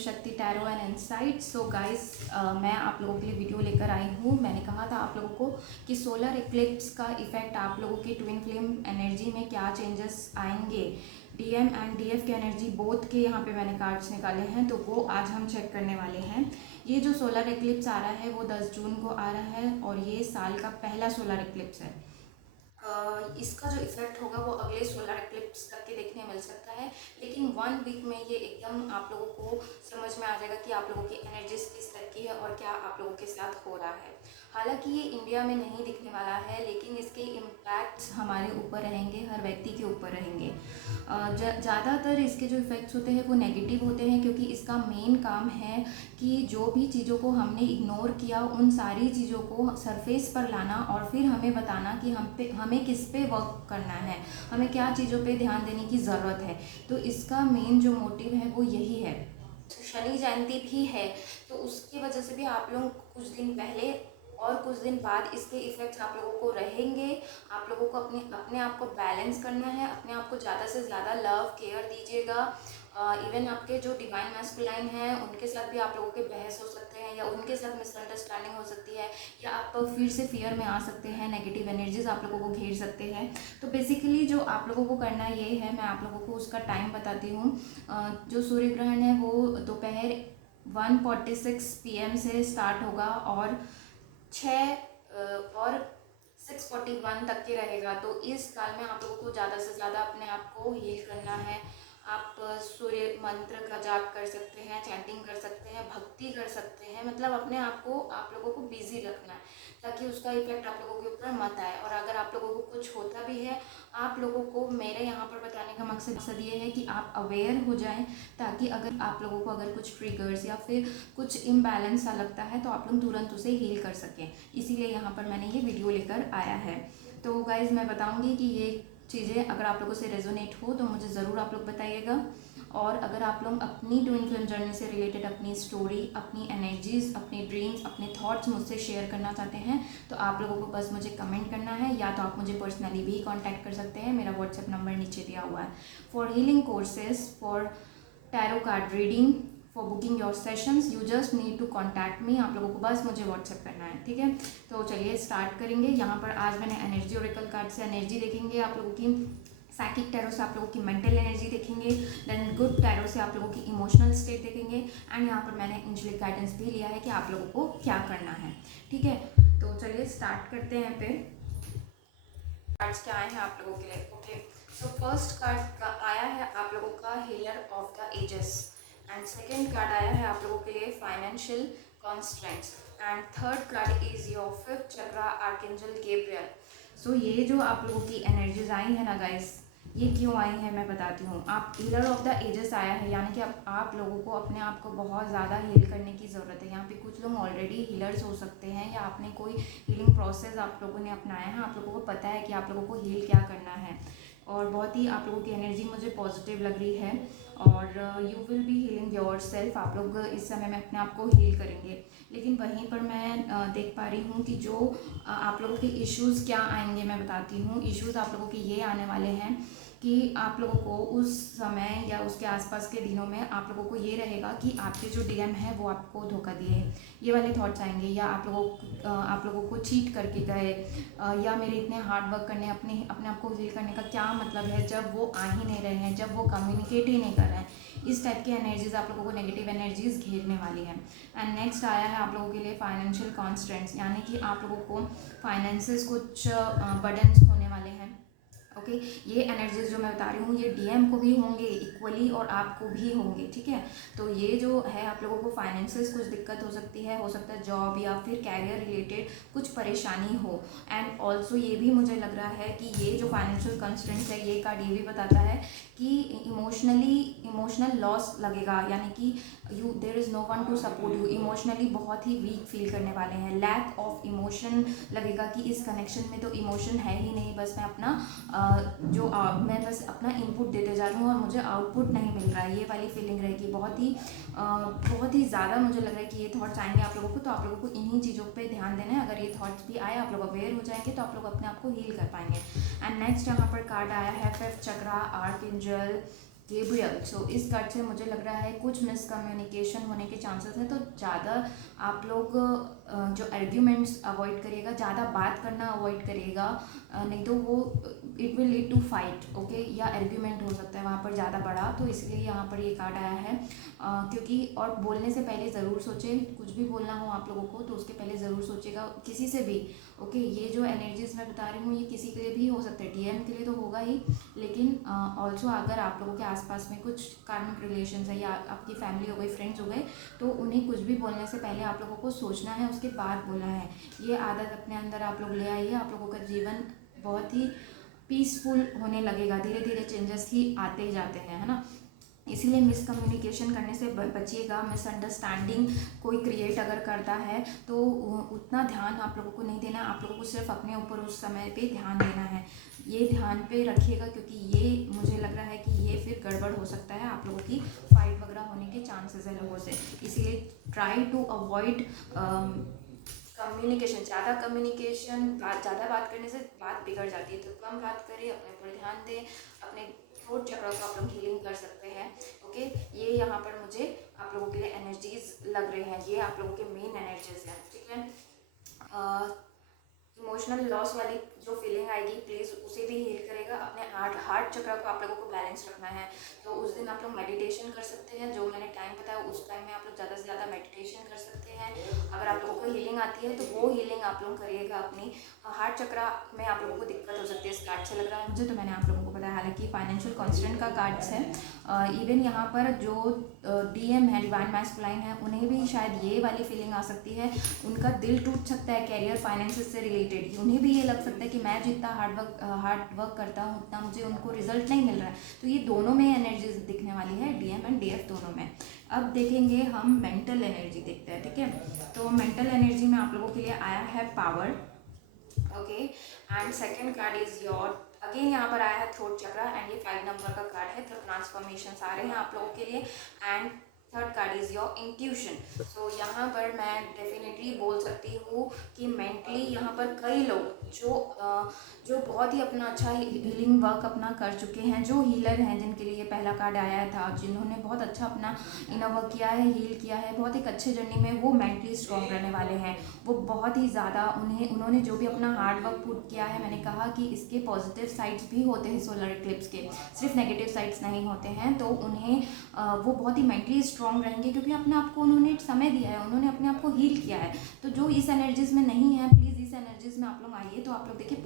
शक्ति tarot and insight. So guys, मैं आप लोगों के लिए वीडियो लेकर आई हूँ। मैंने कहा था आप लोगों को कि सोलर इक्लिप्स का इफेक्ट आप लोगों की ट्विन फ्लेम एनर्जी में क्या चेंजेस आएंगे। डीएम एंड डीएफ की एनर्जी बोथ के यहाँ पे मैंने कार्ड्स निकाले हैं, तो वो आज हम चेक करने वाले हैं। ये जो सोलर इक्लिप्स आ रहा है वो 10 जून को आ रहा है और ये साल का पहला सोलर इक्लिप्स है। इसका जो इफेक्ट होगा वो अगले सोलर इक्लिप्स तक के देखने मिल सकता है, लेकिन 1 वीक में ये एकदम आप लोगों को समझ में आ जाएगा कि आप लोगों की एनर्जीज किस तरह की है और क्या आप लोगों के साथ हो रहा है। हालांकि ये इंडिया में नहीं दिखने वाला है, लेकिन इसके इम्पैक्ट्स हमारे ऊपर रहेंगे, हर व्यक्ति के ऊपर रहेंगे। ज़्यादातर इसके जो इफ़ेक्ट्स होते हैं वो नेगेटिव होते हैं, क्योंकि इसका मेन काम है कि जो भी चीज़ों को हमने इग्नोर किया उन सारी चीज़ों को सरफेस पर लाना और फिर हमें बताना कि हमें किस पे वर्क करना है, हमें क्या चीज़ों पे ध्यान देने की ज़रूरत है। तो इसका मेन जो मोटिव है वो यही है। शनि जयंती भी है, तो उसकी वजह से भी आप लोग कुछ दिन पहले और कुछ दिन बाद इसके इफ़ेक्ट्स आप लोगों को रहेंगे। आप लोगों को अपने आप को बैलेंस करना है, अपने आप को ज़्यादा से ज़्यादा लव केयर दीजिएगा। इवन आपके जो डिवाइन मैस्कुलाइन हैं उनके साथ भी आप लोगों के बहस हो सकते हैं, या उनके साथ मिसअंडरस्टैंडिंग हो सकती है, या आप फिर से फियर में आ सकते हैं, नेगेटिव एनर्जीज आप लोगों को घेर सकते हैं। तो बेसिकली जो आप लोगों को करना ये है, मैं आप लोगों को उसका टाइम बताती हूँ। जो सूर्य ग्रहण है वो दोपहर 1:46 PM से स्टार्ट होगा और 6 और 6:41 तक के रहेगा। तो इस काल में आप लोगों को ज़्यादा से ज़्यादा अपने आप को हील करना है। आप सूर्य मंत्र का जाप कर सकते हैं, चैंटिंग कर सकते हैं, भक्ति कर सकते हैं, मतलब अपने आप को आप लोगों को बिजी रखना है ताकि उसका इफेक्ट आप लोगों के ऊपर मत आए। और अगर आप लोगों को कुछ होता भी है, आप लोगों को मेरे यहाँ पर बताने का मकसद ये है कि आप अवेयर हो जाएं, ताकि अगर आप लोगों को अगर कुछ ट्रिगर्स या फिर कुछ इम्बैलेंस सा लगता है तो आप लोग तुरंत उसे हील कर सकें। इसीलिए यहाँ पर मैंने ये वीडियो लेकर आया है। तो गाइज़, मैं बताऊँगी कि ये चीज़ें अगर आप लोगों से रेजोनेट हो तो मुझे ज़रूर आप लोग बताइएगा। और अगर आप लोग अपनी ट्विन फ्लेम जर्नी से रिलेटेड अपनी स्टोरी, अपनी एनर्जीज, अपने ड्रीम्स, अपने थॉट्स मुझसे शेयर करना चाहते हैं तो आप लोगों को बस मुझे कमेंट करना है, या तो आप मुझे पर्सनली भी कांटेक्ट कर सकते हैं। मेरा व्हाट्सएप नंबर नीचे दिया हुआ है। For healing courses, for tarot card reading, for booking your sessions, you just need to contact me. आप लोगों को बस मुझे व्हाट्सएप करना है, ठीक है। तो चलिए स्टार्ट करेंगे। यहाँ पर आज मैंने एनर्जी ओरेकल कार्ड से एनर्जी देखेंगे आप लोगों की, साइकिक टैरो से आप लोगों की मेंटल एनर्जी देखेंगे, देन गुड टैरो से आप लोगों की इमोशनल स्टेट देखेंगे, एंड यहाँ पर मैंने एंजेलिक गाइडेंस भी लिया है कि आप लोगों को क्या करना है, ठीक है। तो चलिए स्टार्ट करते हैं। फिर कार्ड्स क्या आए हैं आप लोगों के लिए, ओके। सो फर्स्ट कार्ड आया है आप लोगों का healer of the ages, and second card आया है आप लोगों के लिए financial constraints, and third card is your fifth chakra archangel Gabriel. So ये जो आप लोगों की एनर्जीज आई है ना गाइस, ये क्यों आई है मैं बताती हूँ। आप हीलर ऑफ द एजेस आया है, यानी कि आप लोगों को अपने आप को बहुत ज़्यादा हील करने की ज़रूरत है। यहाँ पे कुछ लोग ऑलरेडी हीलर्स हो सकते हैं, या आपने कोई हीलिंग प्रोसेस आप लोगों ने अपनाया है, आप लोगों को पता है कि आप लोगों को हील क्या करना है, और बहुत ही आप लोगों की एनर्जी मुझे पॉजिटिव लग रही है। और you will be healing your self, आप लोग इस समय में अपने आप को हील करेंगे। लेकिन वहीं पर मैं देख पा रही हूँ कि जो आप लोगों के इश्यूज़ क्या आएंगे मैं बताती हूँ। इश्यूज़ आप लोगों के ये आने वाले हैं कि आप लोगों को उस समय या उसके आसपास के दिनों में आप लोगों को ये रहेगा कि आपके जो डीएम है वो आपको धोखा दिए, ये वाले थॉट्स आएंगे। या आप लोगों को चीट करके गए, या मेरे इतने हार्ड वर्क करने, अपने आप को हील करने का क्या मतलब है जब वो आ ही नहीं रहे हैं, जब वो कम्युनिकेट ही नहीं कर रहे हैं। इस टाइप की एनर्जीज आप लोगों को नेगेटिव एनर्जीज घेरने वाली है। एंड नेक्स्ट आया है आप लोगों के लिए फाइनेंशियल कॉन्स्टेंट्स, यानी कि आप लोगों को फाइनेंसेस कुछ बर्डन्स होने वाले हैं, ओके। ये एनर्जीज जो मैं बता रही हूँ ये डीएम को भी होंगे इक्वली और आपको भी होंगे, ठीक है। तो ये जो है आप लोगों को फाइनेंसेस कुछ दिक्कत हो सकती है, हो सकता है जॉब या फिर कैरियर रिलेटेड कुछ परेशानी हो। एंड ऑल्सो ये भी मुझे लग रहा है कि ये जो फाइनेंशियल कंस्ट्रेंट्स है, ये कार्ड ये भी बताता है कि इमोशनल लॉस लगेगा, यानी कि there is no one to support you. Emotionally बहुत ही वीक फील करने वाले हैं, लैक ऑफ इमोशन लगेगा कि इस कनेक्शन में तो इमोशन है ही नहीं, बस मैं अपना मैं बस अपना इनपुट देते जा रही हूँ और मुझे आउटपुट नहीं मिल रहा है, ये वाली फीलिंग रहेगी। बहुत ही ज़्यादा मुझे लग रहा है कि ये थॉट्स आएंगे आप लोगों को, तो आप लोगों को इन्हीं चीज़ों पे ध्यान देना है। अगर ये थॉट्स भी आए, आप लोग अवेयर हो जाएंगे तो आप लोग अपने आप को हील कर पाएंगे। एंड नेक्स्ट यहाँ पर कार्ड आया है फिफ्थ चक्रा आर्कएंजल गेब्रियल। सो इस कार्ड से मुझे लग रहा है कुछ मिसकम्युनिकेशन होने के चांसेस हैं, तो ज़्यादा आप लोग जो आर्ग्यूमेंट्स अवॉइड करिएगा, ज़्यादा बात करना अवॉइड करिएगा, नहीं तो वो it will lead to fight, okay, या आर्ग्यूमेंट हो सकता है वहाँ पर ज़्यादा बड़ा। तो इसलिए यहाँ पर ये कार्ड आया है, क्योंकि और बोलने से पहले ज़रूर सोचें, कुछ भी बोलना हो आप लोगों को तो उसके पहले ज़रूर सोचेगा किसी से भी, ओके। ये जो एनर्जीज मैं बता रही हूँ ये किसी के लिए भी हो सकता है, डीएम के लिए तो होगा ही, लेकिन ऑल्सो अगर आप लोगों के आसपास में कुछ कार्मिक रिलेशंस है या आपकी फैमिली हो गई, फ्रेंड्स हो गए, तो उन्हें कुछ भी बोलने से पहले आप लोगों को सोचना है, उसके बाद बोलना है। ये आदत अपने अंदर आप लोग ले आइए, आप लोगों का जीवन बहुत ही पीसफुल होने लगेगा। धीरे धीरे चेंजेस ही आते ही जाते हैं, है ना। इसीलिए मिसकम्युनिकेशन करने से बचिएगा। मिसअंडरस्टैंडिंग कोई क्रिएट अगर करता है तो उतना ध्यान आप लोगों को नहीं देना, आप लोगों को सिर्फ अपने ऊपर उस समय पे ध्यान देना है। ये ध्यान पे रखिएगा, क्योंकि ये मुझे लग रहा है कि ये फिर गड़बड़ हो सकता है, आप लोगों की फाइट वगैरह होने के चांसेस है लोगों से। इसीलिए ट्राई टू अवॉइड कम्युनिकेशन। ज़्यादा कम्युनिकेशन, ज़्यादा बात करने से बात बिगड़ जाती है, तो कम बात करिए, अपने ऊपर ध्यान दें, अपने थ्रोट चक्र को आप लोग हीलिंग कर सकते हैं, ओके। ये यहाँ पर मुझे आप लोगों के लिए एनर्जीज लग रहे हैं, ये आप लोगों के मेन एनर्जीज हैं, ठीक है। इमोशनल लॉस वाली जो फीलिंग आएगी प्लीज़ उसे भी हील करेगा। अपने हार्ट चक्र को आप लोगों को बैलेंस रखना है, तो उस दिन आप लोग मेडिटेशन कर सकते हैं, जो मैंने टाइम बताया उस टाइम में आप लोग ज़्यादा से ज़्यादा मेडिटेशन कर सकते हैं। अगर आप लोगों को हीलिंग आती है तो वो हीलिंग आप लोग करिएगा। अपनी हार्ट चक्र में आप लोगों को दिक्कत हो सकती है, इस कार्ड से लग रहा है मुझे, तो मैंने आप लोगों को बताया। हालांकि फाइनेंशियल कॉन्स्टेंट का कार्ड्स है, इवन यहाँ पर जो डीएम है, डिवाइन मैस्कुलाइन है, उन्हें भी शायद ये वाली फीलिंग आ सकती है, उनका दिल टूट सकता है कैरियर फाइनेंसेस से रिलेटेड। उन्हें भी ये लग सकता है कि मैं जितना हार्ड वर्क करता हूँ उतना मुझे उनको रिजल्ट नहीं मिल रहा है। तो ये दोनों में एनर्जीज दिखने वाली है, डीएम एंड डीएफ दोनों में। अब देखेंगे हम मेंटल एनर्जी देखते हैं, ठीक है। तो मेंटल एनर्जी में आप लोगों के लिए आया है power, okay. And second card is your, again यहाँ पर आया है थ्रोट चक्र, एंड ये 5 नंबर का कार्ड है, तो ट्रांसफॉर्मेशन आ रहे हैं आप लोगों के लिए। And third card is your intuition. So यहाँ पर मैं डेफिनेटली बोल सकती हूँ कि मेंटली यहाँ पर कई लोग जो बहुत ही अपना अच्छा हीलिंग वर्क अपना कर चुके हैं, जो हीलर हैं, जिनके लिए पहला कार्ड आया था, जिन्होंने बहुत अच्छा अपना इनर वर्क किया है, हील किया है, बहुत एक अच्छे जर्नी में, वो मेंटली स्ट्रॉन्ग रहने वाले हैं। वो बहुत ही ज़्यादा उन्होंने जो भी अपना हार्ड वर्क पुट किया है, मैंने कहा कि इसके पॉजिटिव साइड्स भी होते हैं सोलर इक्लिप्स के, सिर्फ नेगेटिव साइड्स नहीं होते हैं। तो उन्हें वो बहुत ही मेंटली स्ट्रॉन्ग रहेंगे, क्योंकि अपने आप को उन्होंने समय दिया है, उन्होंने अपने आप को हील किया है। तो जो इस एनर्जीज में नहीं है, प्लीज़ इस एनर्जीज में आप लोग आइए, तो आप लोग देखिए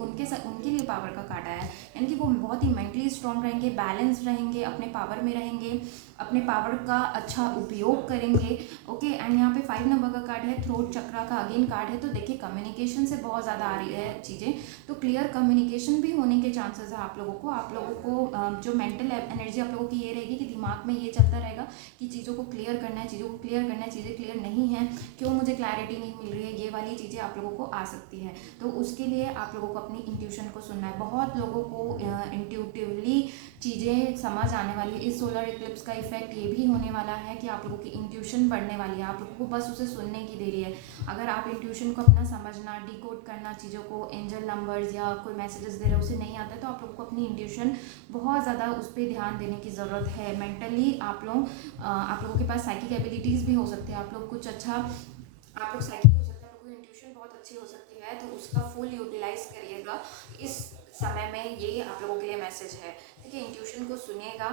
उनके लिए पावर का कार्ड आया है, यानी कि वो बहुत ही मेंटली स्ट्रॉन्ग रहेंगे, बैलेंस रहेंगे, अपने पावर में रहेंगे, अपने पावर का अच्छा उपयोग करेंगे, ओके। एंड यहाँ पे 5 नंबर का कार्ड है, थ्रोट चक्र का अगेन कार्ड है। तो देखिए कम्युनिकेशन से बहुत ज़्यादा आ रही है चीज़ें, तो क्लियर कम्युनिकेशन भी होने के चांसेस है आप लोगों को जो मेंटल एनर्जी आप लोगों की ये रहेगी कि दिमाग में ये चलता रहेगा कि चीज़ों को क्लियर करना है, चीज़ें क्लियर नहीं हैं, क्यों मुझे क्लैरिटी नहीं मिल रही है, ये वाली चीज़ें आप लोगों को आ सकती है। तो उसके लिए आप लोगों को अपनी इंट्यूशन को सुनना है। बहुत लोगों को इंट्यूटिवली चीज़ें समझ आने वाली है। इस सोलर इक्लिप्स का इफेक्ट ये भी होने वाला है कि आप लोगों की इंट्यूशन बढ़ने वाली है, आप लोगों को बस उसे सुनने की देरी है। अगर आप इंट्यूशन को अपना समझना, डिकोड करना, चीज़ों को, एंजल नंबर्स या कोई मैसेजेस दे रहे हैं उसे नहीं आता है, तो आप लोगों को अपनी इंट्यूशन बहुत ज़्यादा उस पर ध्यान देने की ज़रूरत है। मेंटली आप लोगों के पास साइकिक एबिलिटीज़ भी हो सकते हैं, आप लोग कुछ अच्छा, आप लोग साइकिक हो सकते हैं, आप लोगों की इंट्यूशन बहुत अच्छी हो सकती है, तो उसका फुल यूटिलाइज करिएगा इस समय में। ये आप लोगों के लिए मैसेज है, ठीक है। इंट्यूशन को सुनिएगा।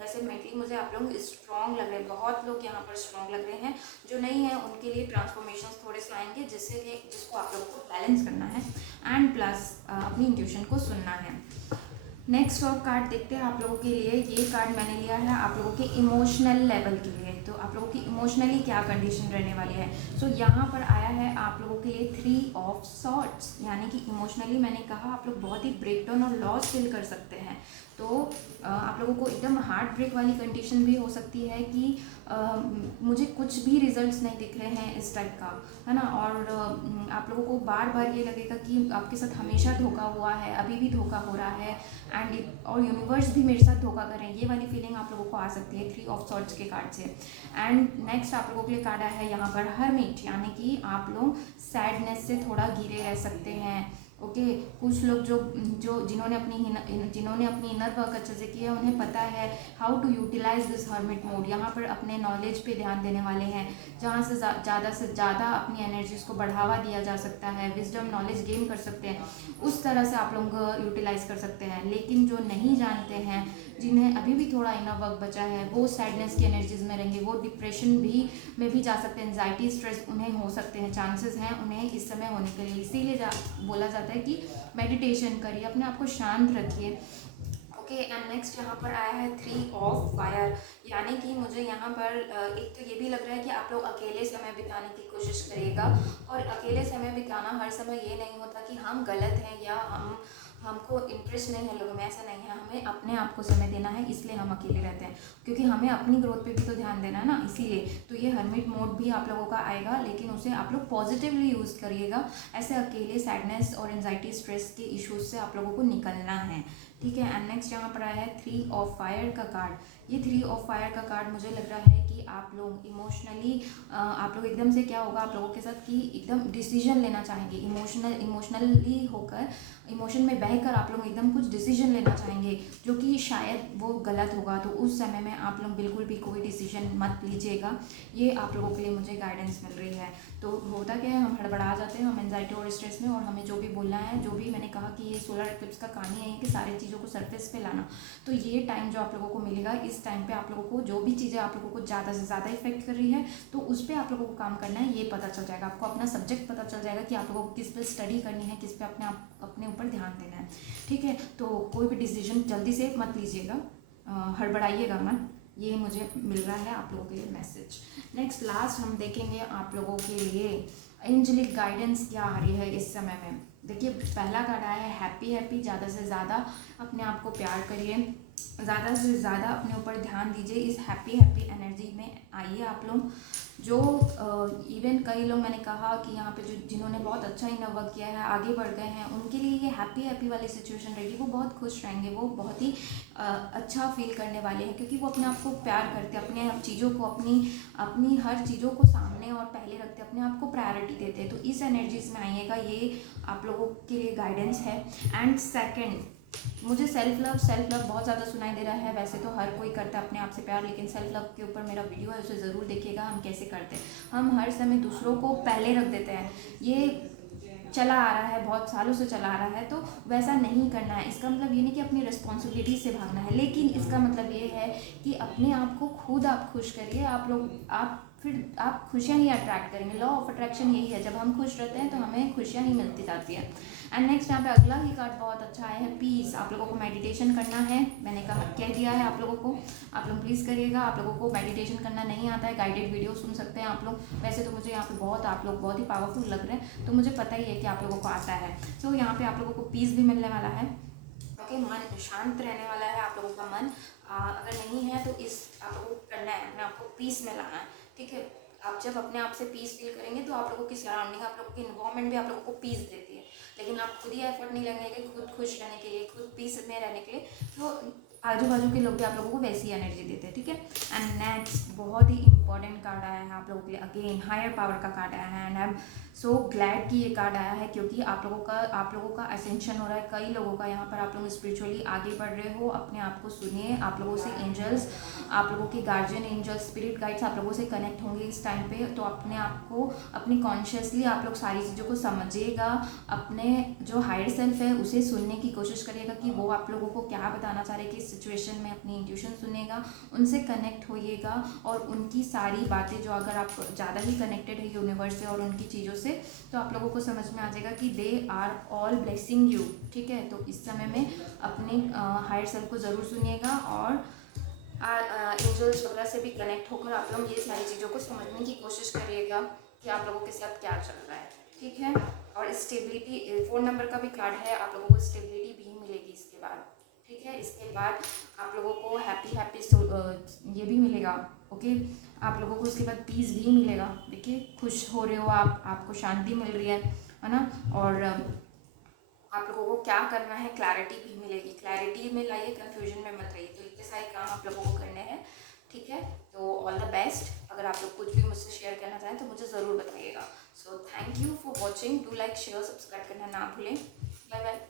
वैसे मेंटली मुझे आप लोग स्ट्रॉन्ग लग रहे हैं, बहुत लोग यहाँ पर स्ट्रॉन्ग लग रहे हैं, जो नहीं है उनके लिए ट्रांसफॉर्मेशन थोड़े से आएंगे, जिसको आप लोगों को बैलेंस करना है, एंड प्लस अपनी इंट्यूशन को सुनना है। नेक्स्ट और कार्ड देखते हैं आप लोगों के लिए। ये कार्ड मैंने लिया है आप लोगों के इमोशनल लेवल के लिए, तो आप लोगों की इमोशनली क्या कंडीशन रहने वाली है। सो यहाँ पर आया है आप लोगों के लिए 3 ऑफ सॉर्ड्स, यानी कि इमोशनली मैंने कहा आप लोग बहुत ही ब्रेकडाउन और लॉस फील कर सकते हैं। तो आप लोगों को एकदम हार्ट ब्रेक वाली कंडीशन भी हो सकती है कि मुझे कुछ भी रिजल्ट्स नहीं दिख रहे हैं इस टाइप का, है ना। और आप लोगों को बार बार ये लगेगा कि आपके साथ हमेशा धोखा हुआ है, अभी भी धोखा हो रहा है, और यूनिवर्स भी मेरे साथ धोखा कर रहे हैं, ये वाली फीलिंग आप लोगों को आ सकती है 3 ऑफ सॉर्ड्स के कार्ड से। एंड नेक्स्ट आप लोगों के लिए कार्ड आया है यहाँ पर हर्मिट, यानी कि आप लोग सैडनेस से थोड़ा घिरे रह सकते हैं, ओके कुछ लोग जो जो जिन्होंने अपनी इनर वर्क अच्छे से किया है उन्हें पता है how to utilize this hermit mode. यहाँ पर अपने नॉलेज पे ध्यान देने वाले हैं, जहाँ से ज़्यादा अपनी एनर्जीज को बढ़ावा दिया जा सकता है, विजडम नॉलेज गेन कर सकते हैं, उस तरह से आप लोग यूटिलाइज कर सकते हैं। लेकिन जो नहीं जानते हैं, जिन्हें अभी भी थोड़ा इनर वर्क बचा है, वो सैडनेस की एनर्जीज में रहेंगे, वो डिप्रेशन में भी जा सकते हैं, एंजाइटी स्ट्रेस उन्हें हो सकते हैं, चांसेस हैं उन्हें इस समय होने के लिए। इसीलिए बोला जाता है कि मेडिटेशन करिए, अपने आप को शांत रखिए। ओके एंड नेक्स्ट यहाँ पर आया है 3 ऑफ फायर, यानी कि मुझे यहाँ पर एक तो ये भी लग रहा है कि आप लोग अकेले समय बिताने की कोशिश करिएगा। और अकेले समय बिताना हर समय ये नहीं होता कि हम गलत हैं या हमको इंटरेस्ट नहीं है लोगों में, ऐसा नहीं है। हमें अपने आप को समय देना है, इसलिए हम अकेले रहते हैं, क्योंकि हमें अपनी ग्रोथ पे भी तो ध्यान देना है ना, इसीलिए। तो ये हर्मिट मोड भी आप लोगों का आएगा, लेकिन उसे आप लोग पॉजिटिवली यूज़ करिएगा। ऐसे अकेले सैडनेस और एंजाइटी स्ट्रेस के इश्यूज से आप लोगों को निकलना है, ठीक है। एंड नेक्स्ट यहाँ पर आया है 3 ऑफ फायर का कार्ड। ये 3 ऑफ फायर का कार्ड मुझे लग रहा है कि आप लोग इमोशनली आप लोग एकदम से क्या होगा आप लोगों के साथ कि एकदम डिसीजन लेना चाहेंगे, इमोशनली होकर, इमोशन में बहकर आप लोग एकदम कुछ डिसीजन लेना चाहेंगे, जो कि शायद वो गलत होगा। तो उस समय में आप लोग बिल्कुल भी कोई डिसीजन मत लीजिएगा, ये आप लोगों के लिए मुझे गाइडेंस मिल रही है। तो होता क्या है, हम हड़बड़ा जाते हैं, हम एंजाइटी और स्ट्रेस में, और हमें जो भी बोलना है, जो भी मैंने कहा कि ये सोलर एक्लिप्स का कहानी है कि सारी चीज़ों को सरफेस पे लाना। तो ये टाइम जो आप लोगों को मिलेगा, इस टाइम पे आप लोगों को जो भी चीज़ें आप लोगों को ज़्यादा से ज़्यादा इफेक्ट कर रही है, तो उस पर आप लोगों को काम करना है, ये पता चल जाएगा आपको, अपना सब्जेक्ट पता चल जाएगा कि आप लोगों को किस पे स्टडी करनी है, किस पे अपने ऊपर ध्यान देना है, ठीक है। तो कोई भी डिसीजन जल्दी से मत लीजिएगा, हड़बड़ाइएगा मत, ये मुझे मिल रहा है आप लोगों के लिए मैसेज। नेक्स्ट लास्ट हम देखेंगे आप लोगों के लिए एंजेलिक गाइडेंस क्या आ रही है इस समय में। देखिए पहला कार्ड आया है हैप्पी हैप्पी, ज़्यादा से ज़्यादा अपने आप को प्यार करिए, ज़्यादा से ज़्यादा अपने ऊपर ध्यान दीजिए, इस हैप्पी हैप्पी एनर्जी में आइए आप लोग। जो इवन कई लोग मैंने कहा कि यहाँ पे जो जिन्होंने बहुत अच्छा इनर वर्क किया है, आगे बढ़ गए हैं, उनके लिए ये हैप्पी हैप्पी वाली सिचुएशन रहेगी, वो बहुत खुश रहेंगे, वो बहुत ही अच्छा फील करने वाले हैं, क्योंकि वो अपने आप को प्यार करते हैं, अपने चीज़ों को अपनी हर चीज़ों को सामने और पहले रखते हैं, अपने आप को प्रायोरिटी देते हैं। तो इस एनर्जीज में आइएगा, ये आप लोगों के लिए गाइडेंस है। एंड सेकेंड, मुझे सेल्फ लव बहुत ज़्यादा सुनाई दे रहा है। वैसे तो हर कोई करता है अपने आप से प्यार, लेकिन सेल्फ लव के ऊपर मेरा वीडियो है, उसे ज़रूर देखिएगा हम कैसे करते हैं। हम हर समय दूसरों को पहले रख देते हैं, ये चला आ रहा है, बहुत सालों से चला आ रहा है, तो वैसा नहीं करना है। इसका मतलब ये नहीं कि अपनी रिस्पॉन्सिबिलिटी से भागना है, लेकिन इसका मतलब ये है कि अपने आप को खुद आप खुश करिए। फिर आप खुशियाँ ही अट्रैक्ट करेंगे। लॉ ऑफ अट्रैक्शन यही है, जब हम खुश रहते हैं तो हमें खुशियाँ ही मिलती जाती है। एंड नेक्स्ट यहाँ पे अगला ही कार्ड बहुत अच्छा आया है पीस। आप लोगों को मेडिटेशन करना है, मैंने कह दिया है आप लोगों को, आप लोग प्लीज़ करिएगा। आप लोगों को मेडिटेशन करना नहीं आता है, गाइडेड वीडियो सुन सकते हैं आप लोग। वैसे तो मुझे यहाँ पे आप लोग बहुत ही पावरफुल लग रहे हैं, तो मुझे पता ही है कि आप लोगों को आता है। सो यहाँ पे आप लोगों को पीस भी मिलने वाला है, ओके। मन शांत रहने वाला है आप लोगों का मन। अगर नहीं है तो इस आप लोगों को करना है, अपने आपको पीस में लाना है, ठीक है। आप जब अपने आप से पीस फील करेंगे तो आप लोगों की सराउंडिंग, आप लोगों की इन्वायरमेंट भी आप लोगों को पीस देती है। लेकिन आप खुद ही एफर्ट नहीं लगाएंगे खुद खुश रहने के लिए, खुद पीस में रहने के लिए, तो आजू बाजू के लोग भी आप लोगों को वैसी एनर्जी देते हैं, ठीक है। एंड नेक्स्ट बहुत ही इंपॉर्टेंट कार्ड आया है आप लोगों के लिए, अगेन हायर पावर का कार्ड आया है। And I am so glad कि ये कार्ड आया है, क्योंकि आप लोगों का असेंशन हो रहा है, कई लोगों का। यहाँ पर आप लोग स्पिरिचुअली आगे बढ़ रहे हो, अपने आप को सुनिए। आप लोगों से एंजल्स, आप लोगों के गार्जियन एंजल्स, स्पिरिट गाइड्स आप लोगों से कनेक्ट होंगे इस टाइम पे। तो अपने आप को, अपनी कॉन्शियसली आप लोग सारी चीज़ों को समझिएगा, अपने जो हायर सेल्फ है उसे सुनने की कोशिश करिएगा कि वो आप लोगों को क्या बताना चाह रहे हैं किस सिचुएशन में। अपनी इंट्यूशन सुनिएगा, उनसे कनेक्ट होइएगा, और उनकी सारी बातें, जो अगर आप ज़्यादा ही कनेक्टेड है यूनिवर्स से और उनकी चीज़ों से, तो आप लोगों को समझ में आ जाएगा कि they are all blessing you, ठीक है। तो इस समय में अपने हायर सेल्फ को ज़रूर सुनिएगा, और एंजल्स वगैरह से भी कनेक्ट होकर आप लोग ये सारी चीज़ों को समझने की कोशिश करिएगा कि आप लोगों के साथ क्या चल रहा है, ठीक है। और स्टेबिलिटी 4 नंबर का भी कार्ड है, आप लोगों को स्टेबिलिटी भी मिलेगी इसके बाद, ठीक है। इसके बाद आप लोगों को हैप्पी ये भी मिलेगा, ओके। आप लोगों को उसके बाद पीस भी मिलेगा। देखिए खुश हो रहे हो आप, आपको शांति मिल रही है ना। और आप लोगों को क्या करना है, क्लैरिटी भी मिलेगी। क्लैरिटी में लाइए, कंफ्यूजन में मत रहिए। तो इतने सारे काम आप लोगों को करने हैं, ठीक है। तो ऑल द बेस्ट। अगर आप लोग कुछ भी मुझसे शेयर करना चाहें तो मुझे ज़रूर बताइएगा। So thank you for watching. Do like share subscribe करना ना भूलें। Bye bye.